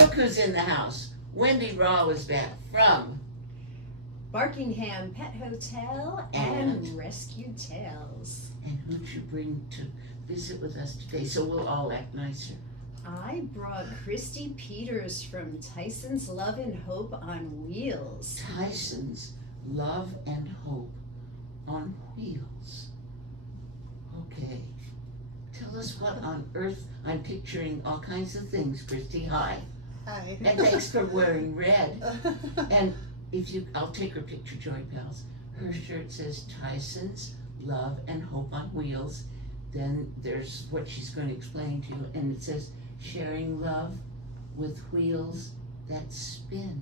Look who's in the house. Wendy Raw is back from Barkingham Pet Hotel and Rescue Tales. And who'd you bring to visit with us today so we'll all act nicer? I brought Christy Peters from Tyson's Love and Hope on Wheels. Tyson's Love and Hope on Wheels. Okay. Tell us what on earth. I'm picturing all kinds of things, Christy. Hi. Hi. And thanks for wearing red. And I'll take her picture, Joy Pals. Her shirt says Tyson's Love and Hope on Wheels. Then there's what she's going to explain to you, and it says sharing love with wheels that spin.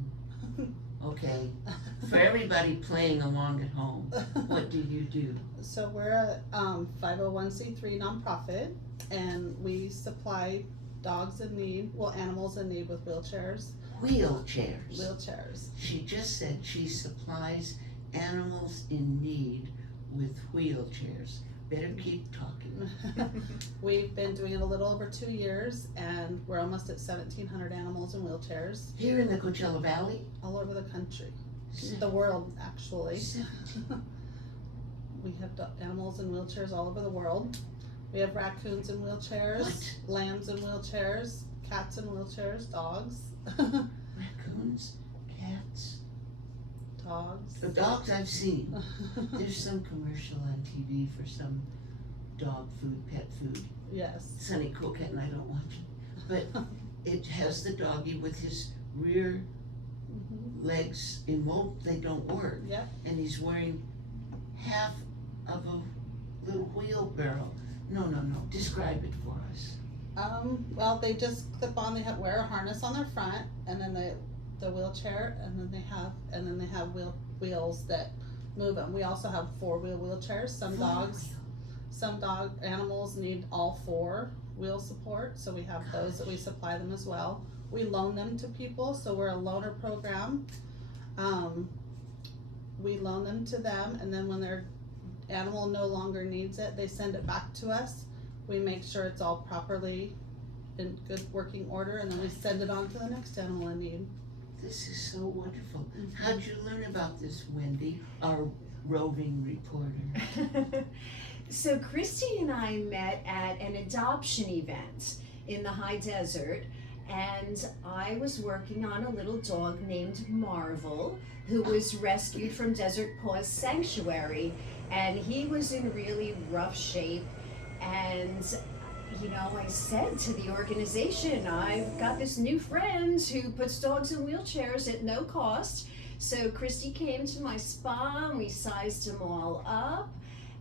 Okay. For everybody playing along at home, what do you do? So we're a 501c3 nonprofit, and we supply dogs in need, animals in need with wheelchairs. Wheelchairs. She just said she supplies animals in need with wheelchairs. Better keep talking. We've been doing it a little over 2 years, and we're almost at 1,700 animals in wheelchairs. Here in the Coachella Valley? All over the country. The world, actually. We have animals in wheelchairs all over the world. We have raccoons in wheelchairs, lambs in wheelchairs, cats in wheelchairs, dogs. Raccoons, cats, dogs. The dogs I've seen. There's some commercial on TV for some dog food, pet food. Yes. Sonny Coquette, and I don't watch it. But it has the doggy with his rear legs they don't work. Yeah. And he's wearing half of a little wheelbarrow. No. Describe it for us. Well, they just clip on. They wear a harness on their front, and then the wheelchair, and then they have wheels that move them. We also have 4-wheel wheelchairs. Some dog animals need all 4 wheel support, so we have those that we supply them as well. We loan them to people, so we're a loaner program. We loan them to them, and then when their animal no longer needs it, they send it back to us. We make sure it's all properly in good working order, and then we send it on to the next animal in need. This is so wonderful. How'd you learn about this, Wendy, our roving reporter? So Christy and I met at an adoption event in the high desert, and I was working on a little dog named Marvel, who was rescued from Desert Paws Sanctuary, and he was in really rough shape. And I said to the organization, I've got this new friend who puts dogs in wheelchairs at no cost. So Christy came to my spa, and we sized them all up,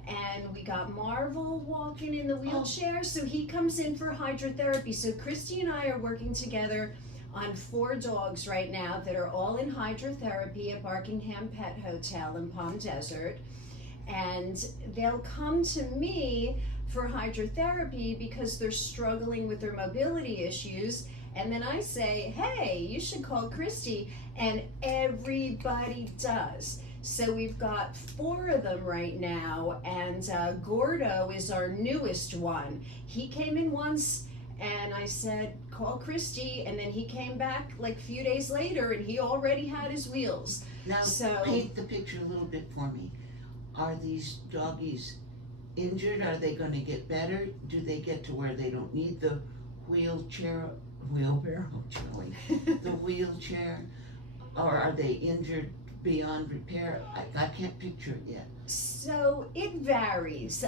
and we got Marvel walking in the wheelchair. So he comes in for hydrotherapy. So Christy and I are working together on 4 dogs right now that are all in hydrotherapy at Barkingham Pet Hotel in Palm Desert. And they'll come to me for hydrotherapy because they're struggling with their mobility issues. And then I say, hey, you should call Christy. And everybody does. So we've got 4 of them right now. And Gordo is our newest one. He came in once and I said, call Christy. And then he came back like a few days later and he already had his wheels. Now, paint the picture a little bit for me. Are these doggies injured? Are they going to get better? Do they get to where they don't need the wheelbarrow, Joey, the wheelchair? Or are they injured beyond repair? I can't picture it yet. So it varies.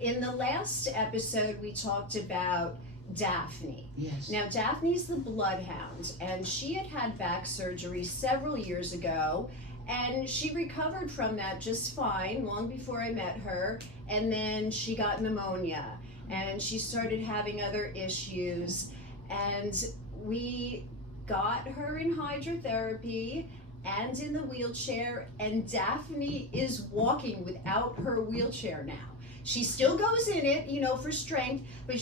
In the last episode, we talked about Daphne. Yes. Now, Daphne's the bloodhound, and she had back surgery several years ago. And she recovered from that just fine long before I met her. And then she got pneumonia and she started having other issues. And we got her in hydrotherapy and in the wheelchair. And Daphne is walking without her wheelchair now. She still goes in it, for strength. But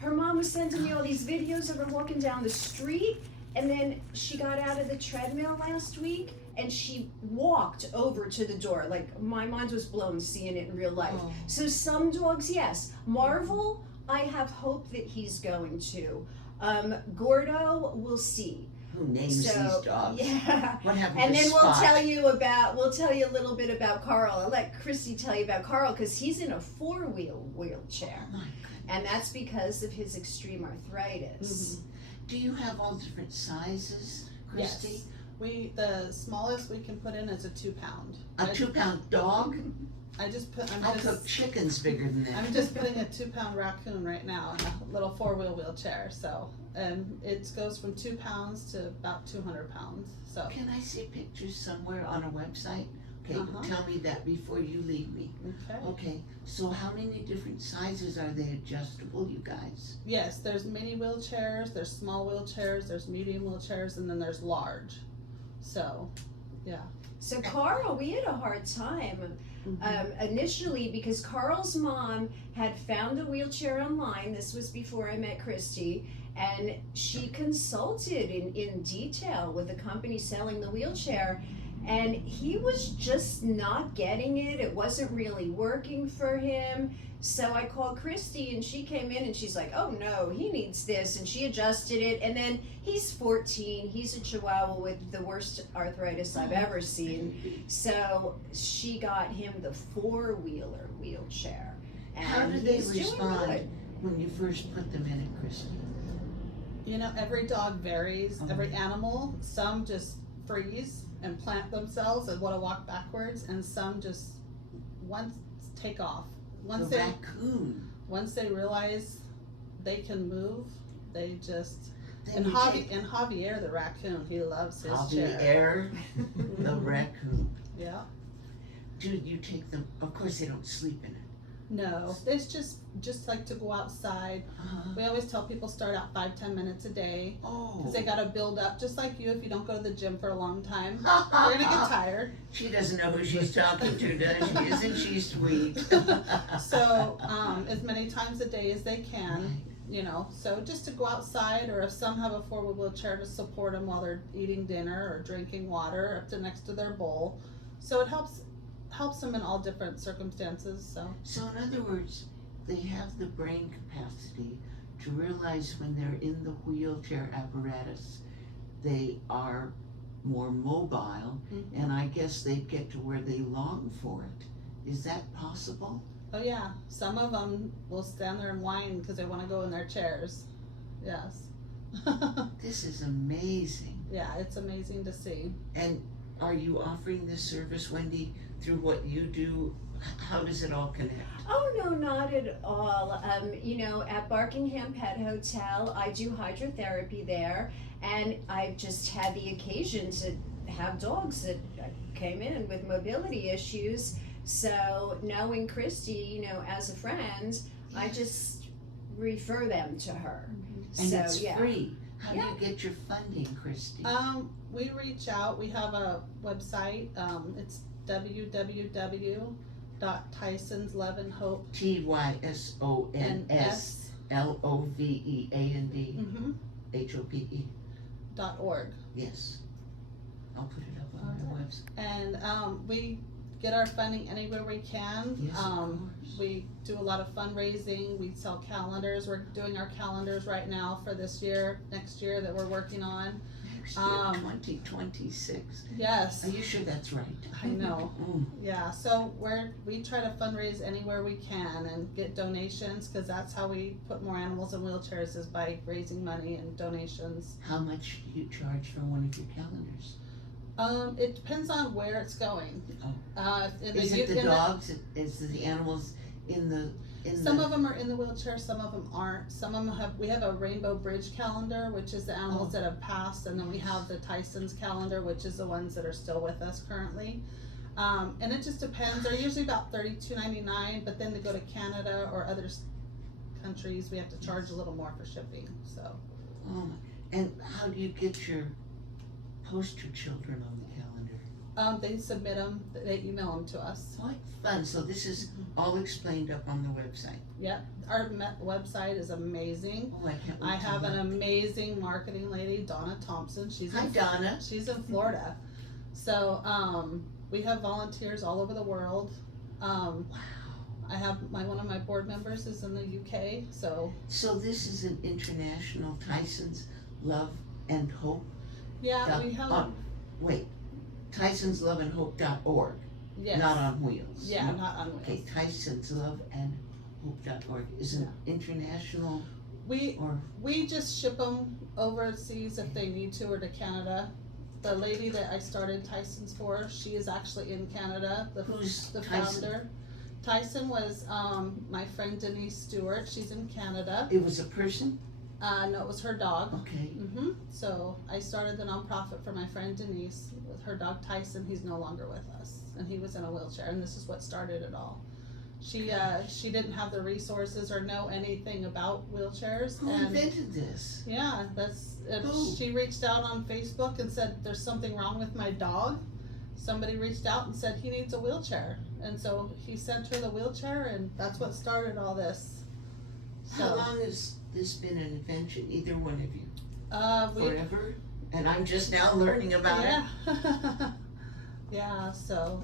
her mom was sending me all these videos of her walking down the street. And then she got out of the treadmill last week and she walked over to the door. Like, my mind was blown seeing it in real life. So some dogs, yes. Marvel, I have hope that he's going to. Gordo, we'll see. Who names these dogs? Yeah. What happened And to then Spot? we'll tell you a little bit about Carl. I'll let Christy tell you about Carl because he's in a 4-wheel wheelchair. Oh my goodness. And that's because of his extreme arthritis. Do you have all different sizes, Christy? Yes. The smallest we can put in is a 2-pound. A 2-pound dog? I I cook chickens bigger than that. I'm just putting a 2-pound raccoon right now in a little 4-wheel wheelchair. So, and it goes from 2 pounds to about 200 pounds. So. Can I see pictures somewhere on a website? Okay, Uh-huh. tell me that before you leave me. Okay. Okay, so how many different sizes are they adjustable, you guys? Yes, there's mini wheelchairs, there's small wheelchairs, there's medium wheelchairs, and then there's large. So, yeah. So Carl, we had a hard time initially because Carl's mom had found a wheelchair online. This was before I met Christy, and she consulted in detail with the company selling the wheelchair, and he was just not getting it. It wasn't really working for him. So I called Christy and she came in and she's like, oh no, he needs this, and she adjusted it. And then he's 14, he's a Chihuahua with the worst arthritis I've ever seen. So she got him the 4-wheeler wheelchair. And How do they he's doing respond good. when you first put them in it, Christy? You know, every dog varies, every animal. Some just freeze and plant themselves and want to walk backwards, and some just take off. The raccoon. Once they realize they can move, they just. Then And you Javier, the raccoon, he loves his chair. Javier, the raccoon. Yeah. Do you take them? Of course, they don't sleep in it. No, it's just like to go outside. We always tell people start out 5-10 minutes a day. Oh. Because they got to build up, just like you. If you don't go to the gym for a long time, you're gonna get tired. She doesn't know who she's talking to, does she? Isn't she sweet? So as many times a day as they can, you know. So just to go outside, or if some have a 4-wheel wheelchair to support them while they're eating dinner or drinking water up to next to their bowl. So it helps them in all different circumstances. So in other words, they have the brain capacity to realize when they're in the wheelchair apparatus, they are more mobile, and I guess they get to where they long for it. Is that possible? Oh yeah, some of them will stand there and whine because they want to go in their chairs. Yes. This is amazing. Yeah, it's amazing to see. And are you offering this service, Wendy, through what you do? How does it all connect? Oh no, not at all. You know, at Barkingham Pet Hotel, I do hydrotherapy there, and I've just had the occasion to have dogs that came in with mobility issues. So knowing Christy, you know, as a friend, I just refer them to her. And So it's yeah. free. How do Yeah. you get your funding, Christy? We reach out. We have a website. It's www.tysonsloveandhope. TYSONSLOVEAND HOPE. .org. Yes. I'll put it up on my website. And we get our funding anywhere we can. Yes, of course. We do a lot of fundraising. We sell calendars. We're doing our calendars right now for this year, next year that we're working on. Next year, 2026. Yes. Are you sure that's right? I know. Mm. Yeah, so we try to fundraise anywhere we can and get donations, because that's how we put more animals in wheelchairs, is by raising money and donations. How much do you charge for one of your calendars? It depends on where it's going. Is it the dogs? Is it the animals in the? Some of them are in the wheelchair, some of them aren't. Some of them we have a Rainbow Bridge calendar, which is the animals that have passed, and then we have the Tyson's calendar, which is the ones that are still with us currently. And it just depends. They're usually about $32.99, but then to go to Canada or other countries, we have to charge a little more for shipping. So. And how do you get your poster children on the calendar? They submit them. They email them to us. What fun! So this is all explained up on the website. Yep, our website is amazing. Oh, I can't wait I have to an look. amazing marketing lady, Donna Thompson. Hi, Donna. She's in Florida. So we have volunteers all over the world. Wow. I have one of my board members is in the UK, so So this is an international Tyson's Love and Hope. yeah, we have Wait, Tyson's Love and Hope.org, yes. not on wheels. Yeah, No. not on wheels. Okay, Tyson's Love and Hope.org is an international We or we just ship them overseas if they need to, or to Canada. The lady that I started Tyson's for, she is actually in Canada. Who's the Tyson? founder? Tyson was my friend Denise Stewart. She's in Canada. it was a person? No, it was her dog. Okay. So I started the nonprofit for my friend Denise with her dog Tyson. He's no longer with us, and he was in a wheelchair. And this is what started it all. She didn't have the resources or know anything about wheelchairs. Who and invented this? yeah, that's it. Who? She reached out on Facebook and said there's something wrong with my dog. Somebody reached out and said he needs a wheelchair, and so he sent her the wheelchair, and that's what started all this. How long has this been an invention, either one of you? Forever? And I'm just now learning about it. Yeah. Yeah, so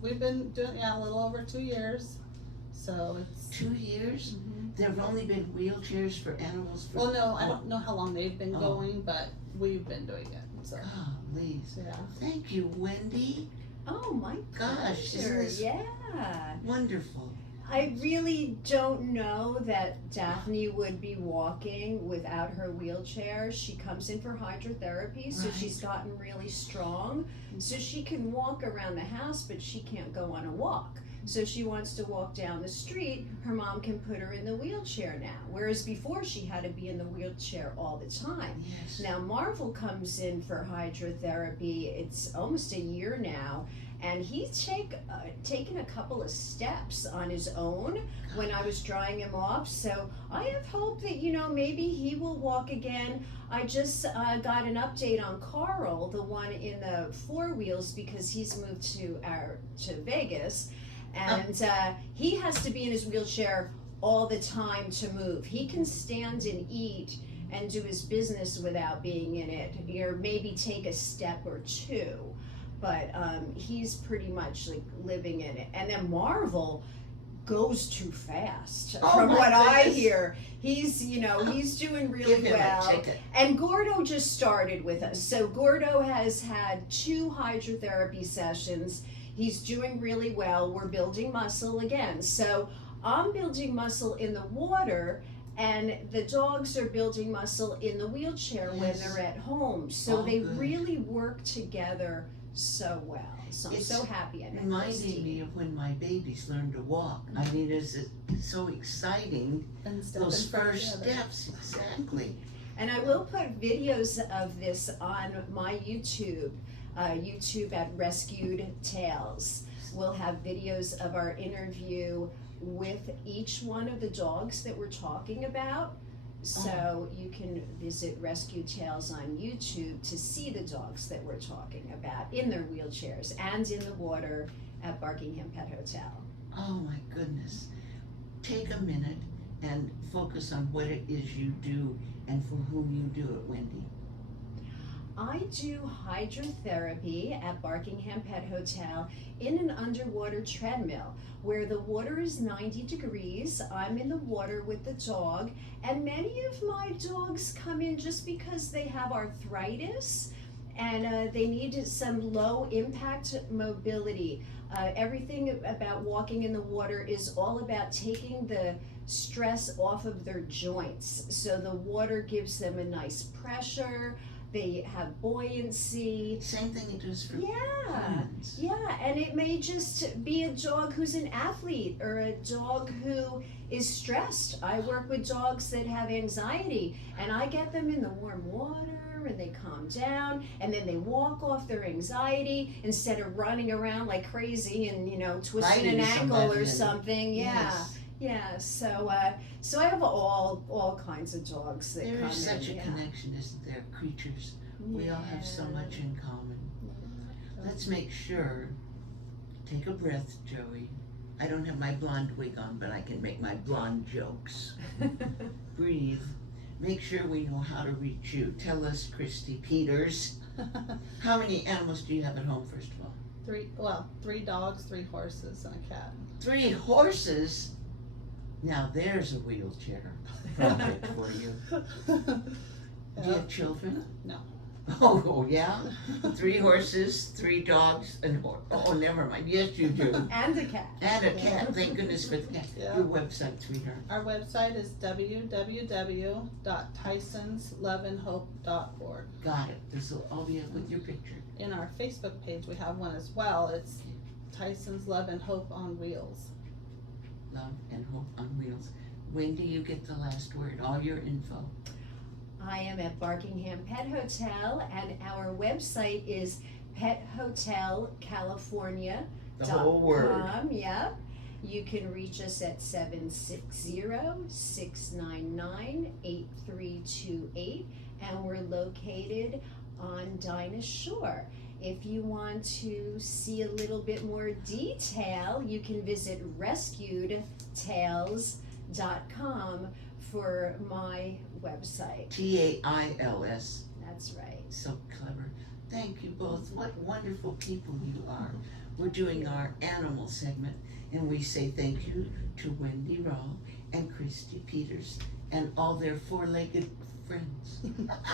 we've been doing a little over 2 years. So it's 2 years? There have only been wheelchairs for animals for. well, no, I don't know how long they've been Oh. going, but we've been doing it. So Golly. yeah. Thank you, Wendy. Oh my Gosh, isn't pleasure. this Yeah. wonderful? I really don't know that Daphne would be walking without her wheelchair. She comes in for hydrotherapy, so Right. she's gotten really strong. So she can walk around the house, but she can't go on a walk. So she wants to walk down the street, her mom can put her in the wheelchair now. Whereas before she had to be in the wheelchair all the time. Yes. Now Marvel comes in for hydrotherapy, it's almost a year now, and he's taken a couple of steps on his own when I was drying him off. So I have hope that, maybe he will walk again. I just got an update on Carl, the one in the 4 wheels, because he's moved to Vegas, and he has to be in his wheelchair all the time to move. He can stand and eat and do his business without being in it, or maybe take a step or two, but he's pretty much like living in it. And then Marvel goes too fast, Oh from my what I goodness. hear. He's doing really Give him well. a ticket. And Gordo just started with us. So Gordo has had 2 hydrotherapy sessions. He's doing really well. We're building muscle again. So I'm building muscle in the water, and the dogs are building muscle in the wheelchair when Yes. they're at home. So Oh, they good. really work together so well. So I'm It's so happy I met Reminding Christy. me of when my babies learned to walk. I mean, it's so exciting. And Those first steps, exactly. And I will put videos of this on my YouTube at Rescued Tales. We'll have videos of our interview with each one of the dogs that we're talking about. So you can visit Rescue Tales on YouTube to see the dogs that we're talking about in their wheelchairs and in the water at Barkingham Pet Hotel. Oh my goodness. Take a minute and focus on what it is you do and for whom you do it, Wendy. I do hydrotherapy at Barkingham Pet Hotel in an underwater treadmill where the water is 90 degrees. I'm in the water with the dog, and many of my dogs come in just because they have arthritis and they need some low impact mobility. Everything about walking in the water is all about taking the stress off of their joints. So the water gives them a nice pressure. They have buoyancy. Same thing it does for Yeah, humans. yeah, and it may just be a dog who's an athlete or a dog who is stressed. I work with dogs that have anxiety, and I get them in the warm water and they calm down, and then they walk off their anxiety instead of running around like crazy and twisting an Biting ankle somebody or and- something. Yeah. Yes. Yeah, so I have all kinds of dogs that There come is such in. a connection, isn't there? Creatures. We all have so much in common. Let's make sure. Take a breath, Joey. I don't have my blonde wig on, but I can make my blonde jokes. Breathe. Make sure we know how to reach you. Tell us, Christy Peters. How many animals do you have at home, first of all? 3 dogs, 3 horses, and a cat. 3 horses? Now there's a wheelchair project for you. Do you have children? No. Oh, yeah? 3 horses, 3 dogs, and oh, never mind. Yes, you do. And a cat. And a cat. Thank goodness for the cat. Yeah. Your website, sweetheart. Our website is www.tysonsloveandhope.org. Got it. This will all be up with your picture. In our Facebook page, we have one as well. It's Tyson's Love and Hope on Wheels. Love and Hope on Wheels. When do you get the last word? All your info. I am at Barkingham Pet Hotel, and our website is pethotelcalifornia.com. The whole word. Yep. You can reach us at 760-699-8328, and we're located on Dinah Shore. If you want to see a little bit more detail, you can visit rescuedtails.com for my website. TAILS. That's right. So clever. Thank you both. What wonderful people you are. We're doing our animal segment, and we say thank you to Wendy Rawl and Christy Peters and all their 4-legged friends.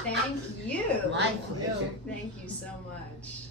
Thank you. My pleasure. Thank you so much.